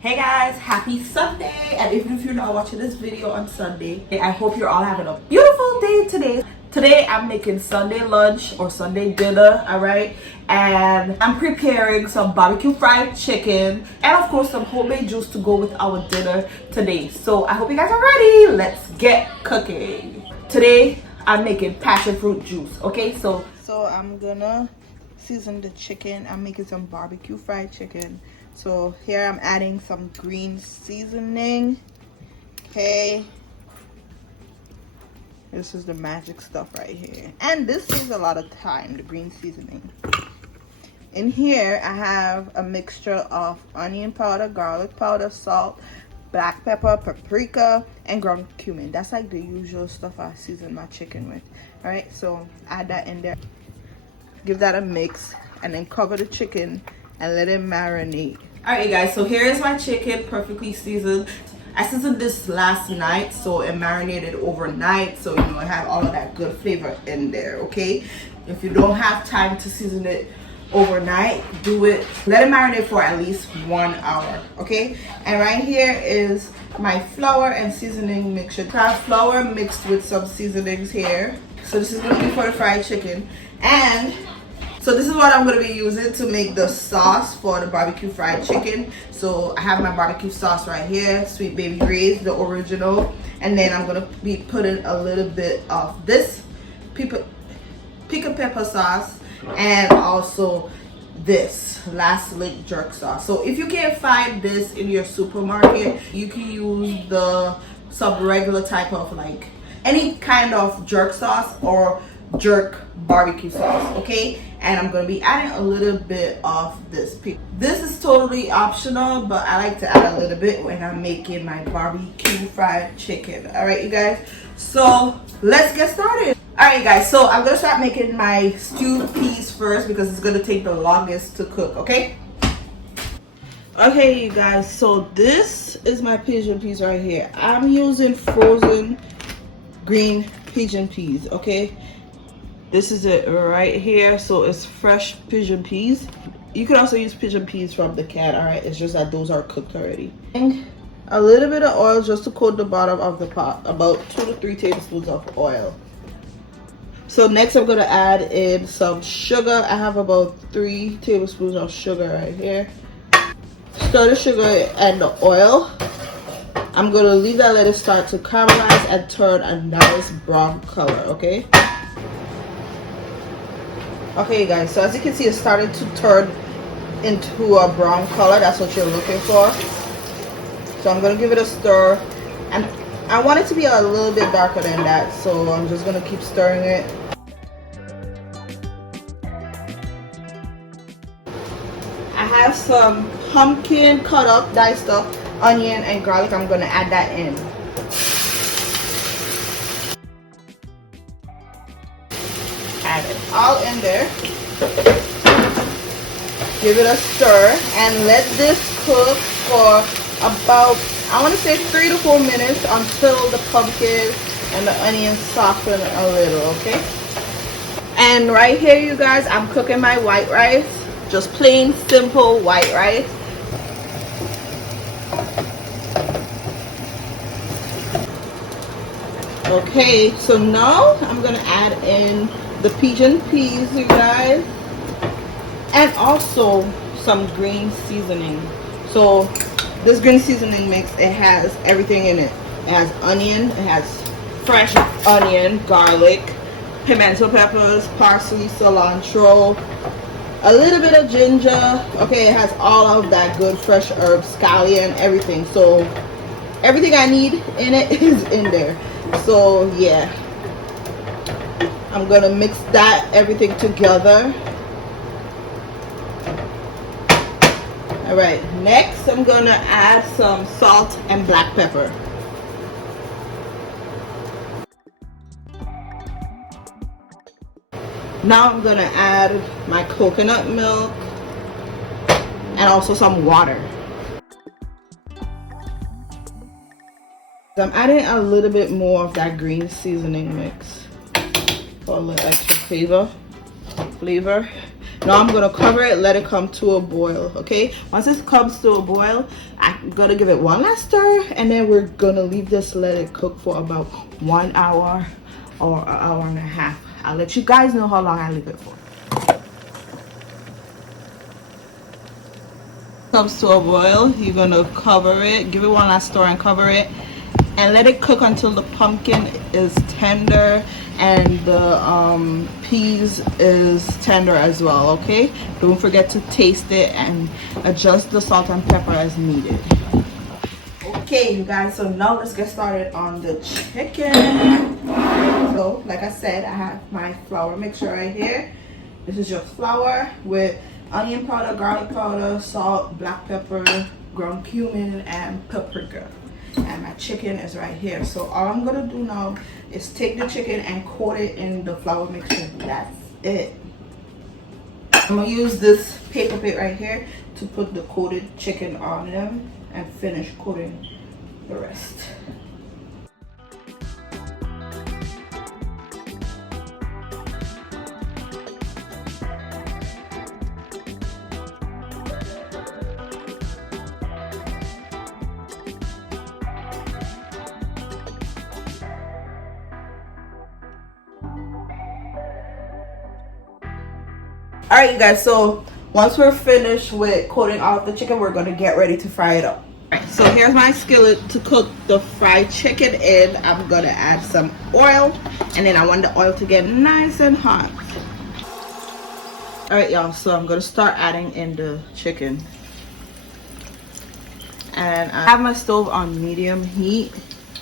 Hey guys, happy Sunday! And even if you're not watching this video on Sunday, I hope you're all having a beautiful day today. Today I'm making Sunday lunch or Sunday dinner, alright? And I'm preparing some barbecue fried chicken and of course some homemade juice to go with our dinner today. So I hope you guys are ready. Let's get cooking. Today I'm making passion fruit juice, okay? So I'm gonna season the chicken. I'm making some barbecue fried chicken. So here I'm adding some green seasoning. Okay, this is the magic stuff right here, and this saves a lot of time, the green seasoning. In here I have a mixture of onion powder, garlic powder, salt, black pepper, paprika, and ground cumin. That's like the usual stuff I season my chicken with. All right, so add that in there, give that a mix, and then cover the chicken and let it marinate. All right, guys, so here is my chicken, perfectly seasoned. I seasoned this last night, so it marinated overnight, so you know it had all of that good flavor in there. Okay, if you don't have time to season it overnight, do it, let it marinate for at least 1 hour. Okay, and right here is my flour and seasoning mixture. I have flour mixed with some seasonings here. So this is going to be for the fried chicken, and so this is what I'm going to be using to make the sauce for the barbecue fried chicken. So I have my barbecue sauce right here, Sweet Baby Ray's, the original. And then I'm going to be putting a little bit of this pico pepper sauce and also this Last Lick jerk sauce. So if you can't find this in your supermarket, you can use some regular type of like any kind of jerk sauce or jerk barbecue sauce, okay? And I'm gonna be adding a little bit of this. This is totally optional, but I like to add a little bit when I'm making my barbecue fried chicken. All right, you guys, so let's get started. All right, guys, so I'm gonna start making my stewed peas first because it's gonna take the longest to cook. Okay, you guys, so this is my pigeon peas right here. I'm using frozen green pigeon peas. Okay, this is it right here. So it's fresh pigeon peas. You can also use pigeon peas from the can. All right, it's just that those are cooked already. And a little bit of oil just to coat the bottom of the pot, about 2 to 3 tablespoons of oil. So next I'm gonna add in some sugar. I have about 3 tablespoons of sugar right here. Stir the sugar and the oil. I'm gonna leave that, let it start to caramelize and turn a nice brown color. Okay, guys, so as you can see, it's starting to turn into a brown color. That's what you're looking for. So I'm gonna give it a stir, and I want it to be a little bit darker than that, so I'm just gonna keep stirring it. I have some pumpkin cut up, diced up, onion and garlic. I'm gonna add that in. Add it all in there. Give it a stir and let this cook for about, I want to say 3 to 4 minutes until the pumpkin and the onions soften a little. Okay, and right here, you guys, I'm cooking my white rice, just plain simple white rice. Okay, so now I'm gonna add in the pigeon peas, you guys, and also some green seasoning. So this green seasoning mix, it has everything in it. It has onion, it has fresh onion, garlic, pimento peppers, parsley, cilantro, a little bit of ginger. Okay, it has all of that good fresh herbs, scallion, everything. So everything I need in it is in there. So yeah, I'm gonna mix everything together. All right, next I'm gonna add some salt and black pepper. Now I'm gonna add my coconut milk and also some water. I'm adding a little bit more of that green seasoning mix for a little extra flavor. Now I'm gonna cover it, let it come to a boil. Okay, once it comes to a boil, I'm gonna give it one last stir, and then we're gonna leave this, let it cook for about 1 hour or an hour and a half. I'll let you guys know how long I leave it for. Comes to a boil, you're gonna cover it, give it one last stir and cover it, and let it cook until the pumpkin is tender and the peas is tender as well. Okay, don't forget to taste it and adjust the salt and pepper as needed. Okay, you guys, so now let's get started on the chicken. So like I said, I have my flour mixture right here. This is just flour with onion powder, garlic powder, salt, black pepper, ground cumin, and paprika. And my chicken is right here. So all I'm gonna do now is take the chicken and coat it in the flour mixture. That's it. I'm gonna use this paper plate right here to put the coated chicken on them and finish coating the rest. All right, you guys, so once we're finished with coating off the chicken, we're gonna get ready to fry it up. All right, so here's my skillet to cook the fried chicken in. I'm gonna add some oil, and then I want the oil to get nice and hot. All right, y'all, so I'm gonna start adding in the chicken. And I have my stove on medium heat,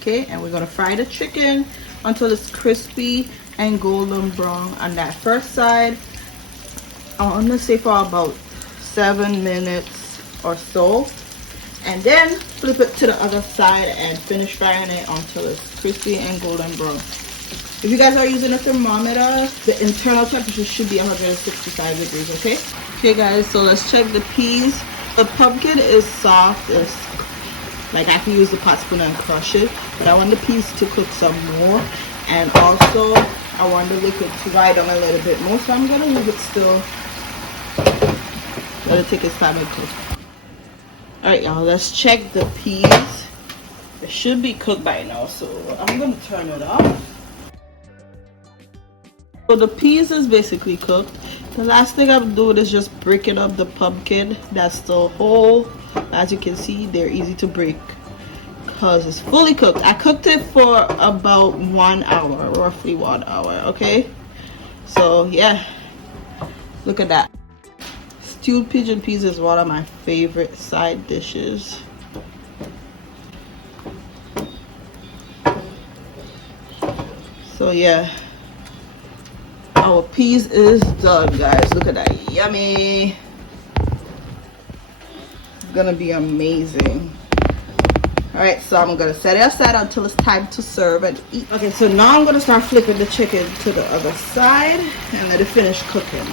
okay, and we're gonna fry the chicken until it's crispy and golden brown on that first side. I'm gonna say for about 7 minutes or so, and then flip it to the other side and finish frying it until it's crispy and golden brown. If you guys are using a thermometer, the internal temperature should be 165 degrees. Okay guys, so let's check the peas. The pumpkin is soft, it's like I can use the pot spoon and crush it, but I want the peas to cook some more, and also I want the liquid to dry down a little bit more, so I'm gonna leave it still. Let it take its time to cook. Alright, y'all, let's check the peas. It should be cooked by now, so I'm gonna turn it off. So the peas is basically cooked. The last thing I'm doing is just breaking up the pumpkin that's still whole. As you can see, they're easy to break because it's fully cooked. I cooked it for about 1 hour, roughly 1 hour. Okay, so yeah, look at that. Stewed pigeon peas is one of my favorite side dishes. So yeah, our peas is done, guys. Look at that, yummy. It's gonna be amazing. All right, so I'm gonna set it aside until it's time to serve and eat. Okay, so now I'm gonna start flipping the chicken to the other side and let it finish cooking.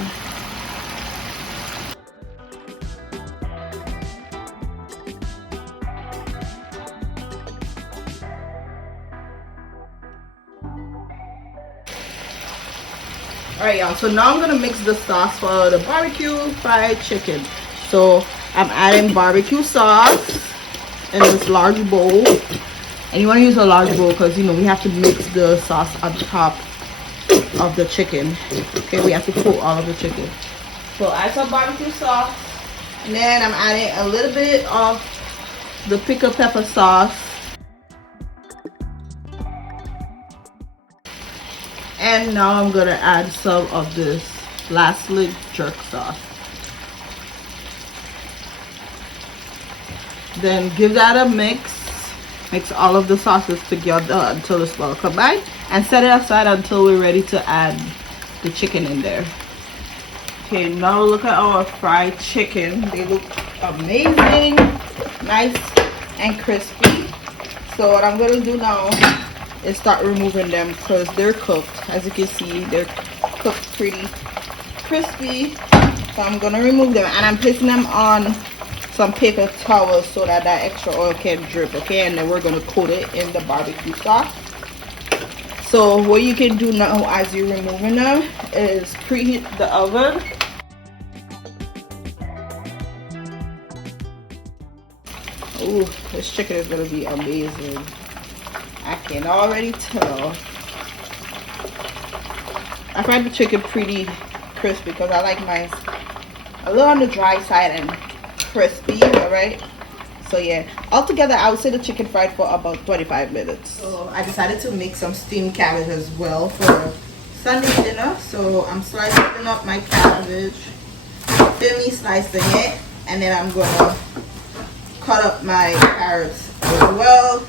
Alright, y'all, so now I'm gonna mix the sauce for the barbecue fried chicken. So I'm adding barbecue sauce in this large bowl, and you want to use a large bowl because, you know, we have to mix the sauce on top of the chicken. Okay, we have to coat all of the chicken. So add some barbecue sauce, and then I'm adding a little bit of the pickled pepper sauce. And now I'm gonna add some of this lastly jerk sauce. Then give that a mix. Mix all of the sauces together until it's well combined, and set it aside until we're ready to add the chicken in there. Okay, now look at our fried chicken. They look amazing, nice and crispy. So what I'm gonna do now is start removing them because they're cooked. As you can see, they're cooked pretty crispy. So I'm gonna remove them, and I'm placing them on some paper towels so that that extra oil can drip. Okay, and then we're gonna coat it in the barbecue sauce. So what you can do now as you're removing them is preheat the oven Ooh, this chicken is gonna be amazing. I can already tell. I fried the chicken pretty crispy because I like mine a little on the dry side and crispy, alright? So yeah, altogether I would say the chicken fried for about 25 minutes. So I decided to make some steamed cabbage as well for Sunday dinner. So I'm slicing up my cabbage, thinly slicing it, and then I'm gonna cut up my carrots as well.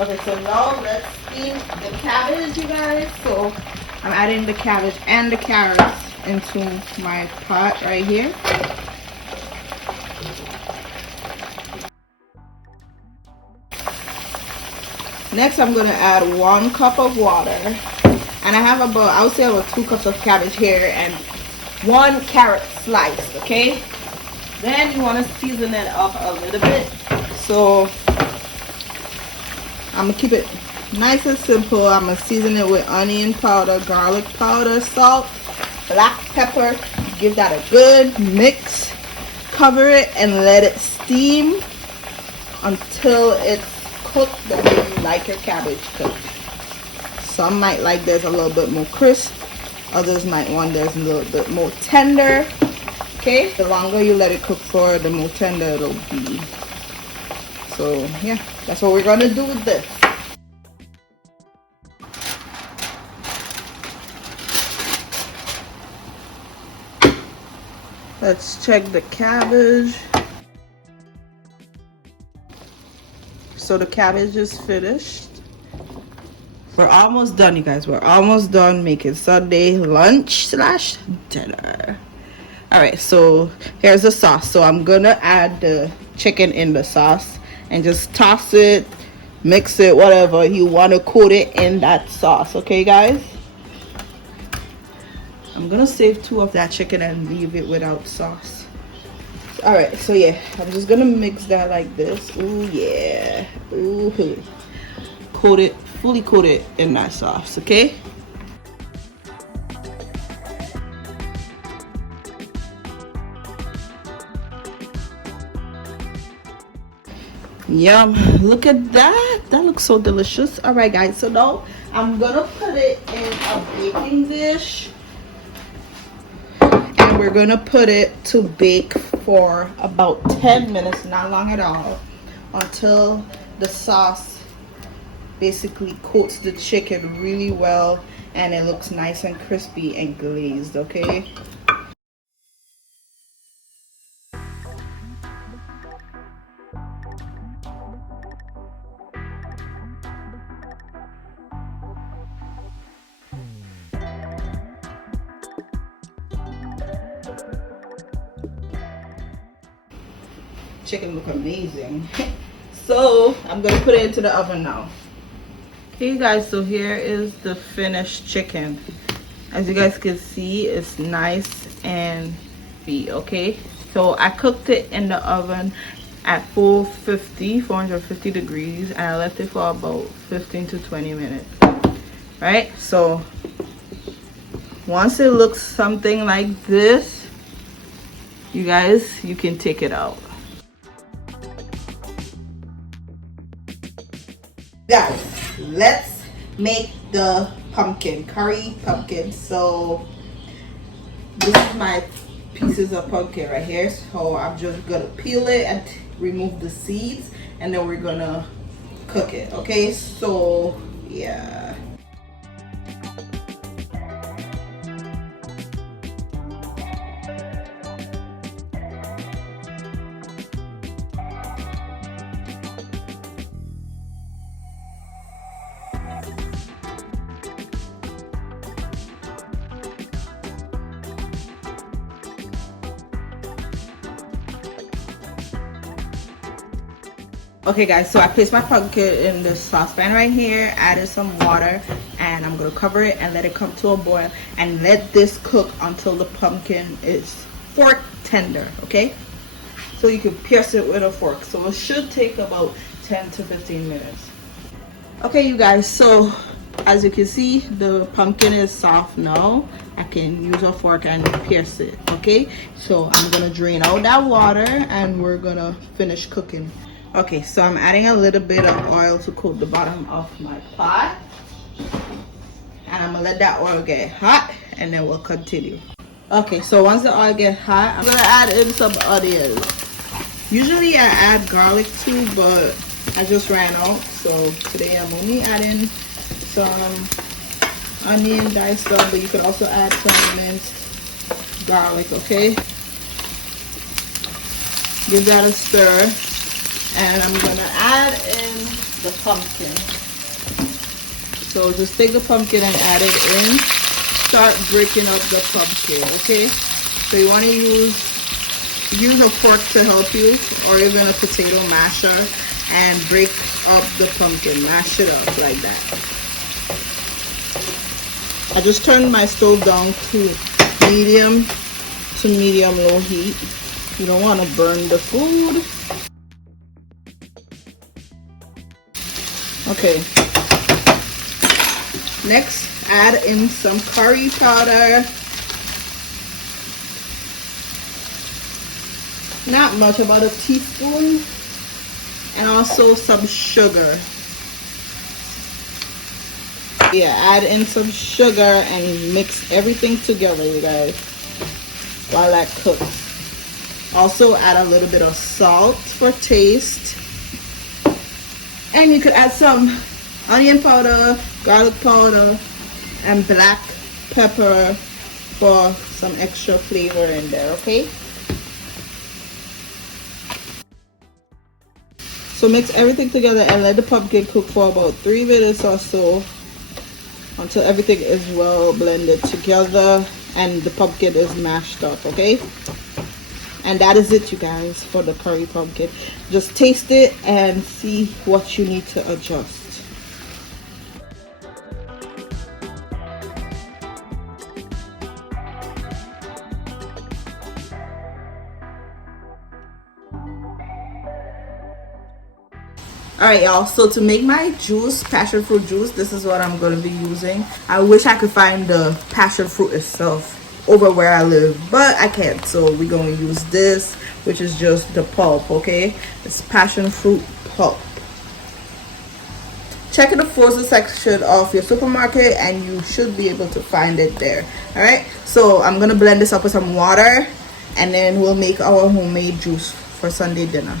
Okay, so now let's steam the cabbage, you guys. So I'm adding the cabbage and the carrots into my pot right here. Next, I'm gonna add 1 cup of water, and I have about, I would say about 2 cups of cabbage here and 1 carrot sliced. Okay. Then you want to season it up a little bit. So I'm gonna keep it nice and simple. I'm gonna season it with onion powder, garlic powder, salt, black pepper. Give that a good mix. Cover it and let it steam until it's cooked the way you like your cabbage cooked. Some might like this a little bit more crisp. Others might want this a little bit more tender. Okay, the longer you let it cook for, the more tender it'll be. So yeah, that's what we're gonna do with this. Let's check the cabbage. So the cabbage is finished. We're almost done, you guys. We're almost done making Sunday lunch / dinner. All right, so here's the sauce. So I'm gonna add the chicken in the sauce and just toss it, mix it, whatever you want to coat it in that sauce. Okay, guys? I'm gonna save 2 of that chicken and leave it without sauce. All right, so yeah, I'm just gonna mix that like this. Ooh yeah, ooh. Coat it, fully coat it in that sauce. Okay. Yum, look at that. That looks so delicious. All right, guys, so now I'm gonna put it in a baking dish, and we're gonna put it to bake for about 10 minutes, not long at all, until the sauce basically coats the chicken really well and it looks nice and crispy and glazed. Okay. Chicken look amazing. So I'm gonna put it into the oven now. Okay, you guys, so here is the finished chicken. As you guys can see, it's nice and beefy. Okay, so I cooked it in the oven at 450 degrees, and I left it for about 15 to 20 minutes. Right, so once it looks something like this, you guys, you can take it out. Guys, let's make the pumpkin curry pumpkin. So this is my pieces of pumpkin right here. So I'm just gonna peel it and remove the seeds, and then we're gonna cook it. Okay, so yeah. Okay guys, so I placed my pumpkin in the saucepan right here, added some water, and I'm gonna cover it and let it come to a boil and let this cook until the pumpkin is fork tender, okay? So you can pierce it with a fork. So it should take about 10 to 15 minutes. Okay, you guys, so as you can see, the pumpkin is soft now. I can use a fork and pierce it, okay? So I'm gonna drain out that water and we're gonna finish cooking. Okay, so I'm adding a little bit of oil to coat the bottom of my pot. And I'm gonna let that oil get hot and then we'll continue. Okay, so once the oil gets hot, I'm gonna add in some onions. Usually I add garlic too, but I just ran out. So today I'm only adding some onion diced up, but you could also add some minced garlic, okay? Give that a stir. And I'm gonna add in the pumpkin. So just take the pumpkin and add it in. Start breaking up the pumpkin, okay? So you want to use a fork to help you, or even a potato masher, and break up the pumpkin. Mash it up like that. I just turned my stove down to medium low heat. You don't want to burn the food. Okay. Next, add in some curry powder. Not much, about a teaspoon. And also some sugar. Yeah, add in some sugar and mix everything together, you guys, while that cooks. Also add a little bit of salt for taste. And you could add some onion powder, garlic powder, and black pepper for some extra flavor in there, okay? So mix everything together and let the pumpkin cook for about 3 minutes or so until everything is well blended together and the pumpkin is mashed up, okay? And that is it, you guys, for the curry pumpkin. Just taste it and see what you need to adjust. Alright, y'all, so to make my juice, passion fruit juice, this is what I'm going to be using. I wish I could find the passion fruit itself over where I live, but I can't. So we're going to use this, which is just the pulp, okay? It's passion fruit pulp. Check in the frozen section of your supermarket and you should be able to find it there. Alright, so I'm going to blend this up with some water and then we'll make our homemade juice for Sunday dinner.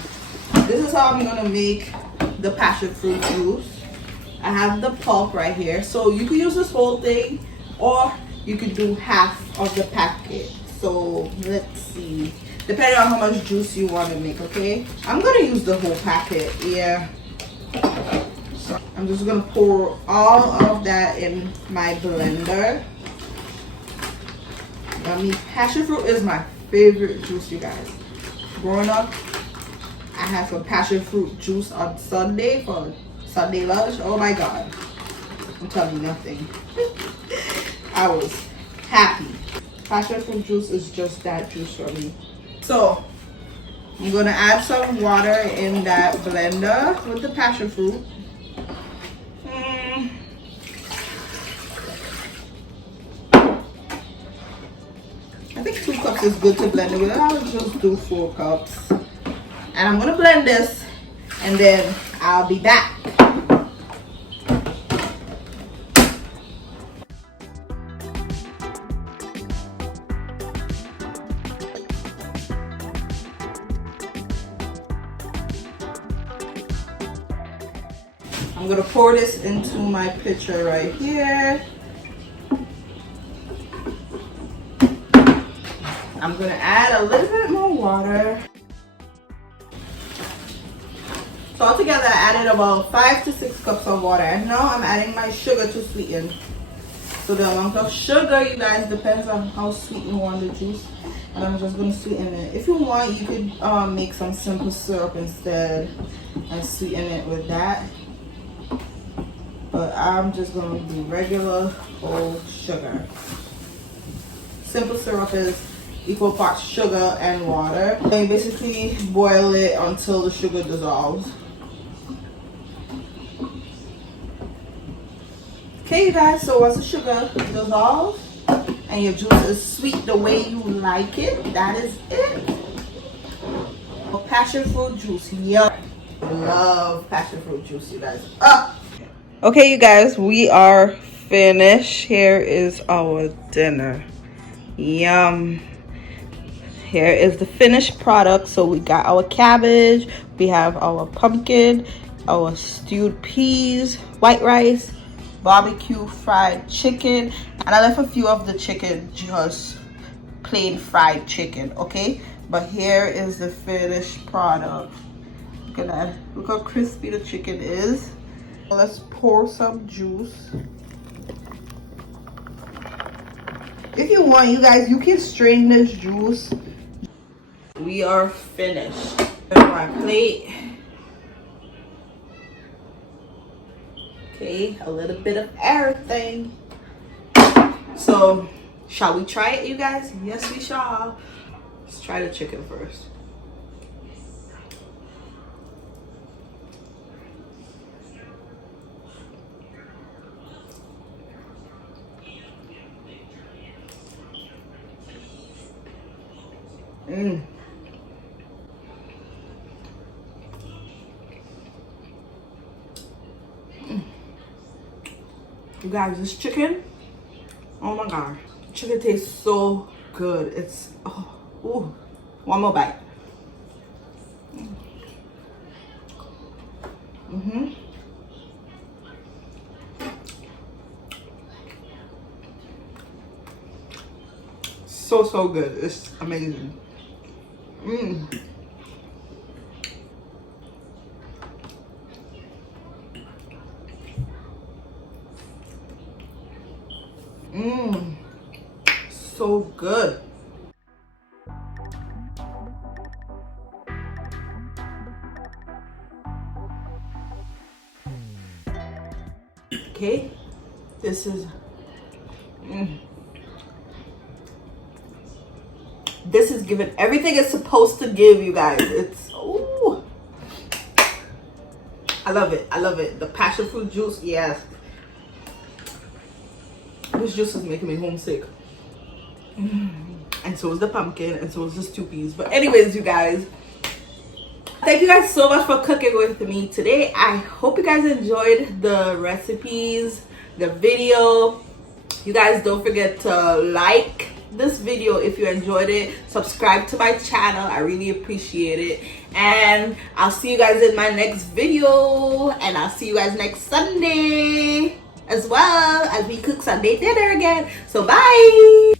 This is how I'm going to make the passion fruit juice. I have the pulp right here, so you could use this whole thing or you could do half of the packet. So let's see, depending on how much juice you want to make, okay? I'm gonna use the whole packet, yeah. So I'm just gonna pour all of that in my blender. I mean, passion fruit is my favorite juice, you guys. Growing up, I had some passion fruit juice on Sunday for Sunday lunch. Oh my God. I'm telling you nothing. I was happy. Passion fruit juice is just that juice for me. So, I'm going to add some water in that blender with the passion fruit. I think 2 cups is good to blend it with. I'll just do 4 cups. And I'm gonna blend this and then I'll be back. I'm gonna pour this into my pitcher right here. I'm gonna add a little bit more water. So altogether I added about 5 to 6 cups of water. And now I'm adding my sugar to sweeten. So the amount of sugar, you guys, depends on how sweet you want the juice. And I'm just going to sweeten it. If you want, you could make some simple syrup instead and sweeten it with that. But I'm just going to do regular old sugar. Simple syrup is equal parts sugar and water. And you basically boil it until the sugar dissolves. Okay, you guys, so once the sugar dissolves and your juice is sweet the way you like it, that is it. Passion fruit juice, yum. Love passion fruit juice, you guys. Okay, you guys, we are finished. Here is our dinner. Yum. Here is the finished product. So we got our cabbage, we have our pumpkin, our stewed peas, white rice, barbecue fried chicken, and I left a few of the chicken, just plain fried chicken, okay? But here is the finished product. Look at that. Look how crispy the chicken is. Let's pour some juice. If you want, you guys, you can strain this juice. We are finished. My plate. Okay, a little bit of everything. So, shall we try it, you guys? Yes, we shall. Let's try the chicken first. You guys, this chicken, oh my god, chicken tastes so good. It's ooh, one more bite. So good. It's amazing. So good. Okay, this is this is giving everything it's supposed to give, you guys. It's ooh, I love it. I love it. The passion fruit juice, yes. This juice is making me homesick. And so is the pumpkin, and so is the stew peas. But anyways, you guys, thank you guys so much for cooking with me today. I hope you guys enjoyed the recipes, the video. You guys don't forget to like this video if you enjoyed it. Subscribe to my channel. I really appreciate it. And I'll see you guys in my next video. And I'll see you guys next Sunday as well as we cook Sunday dinner again. So bye.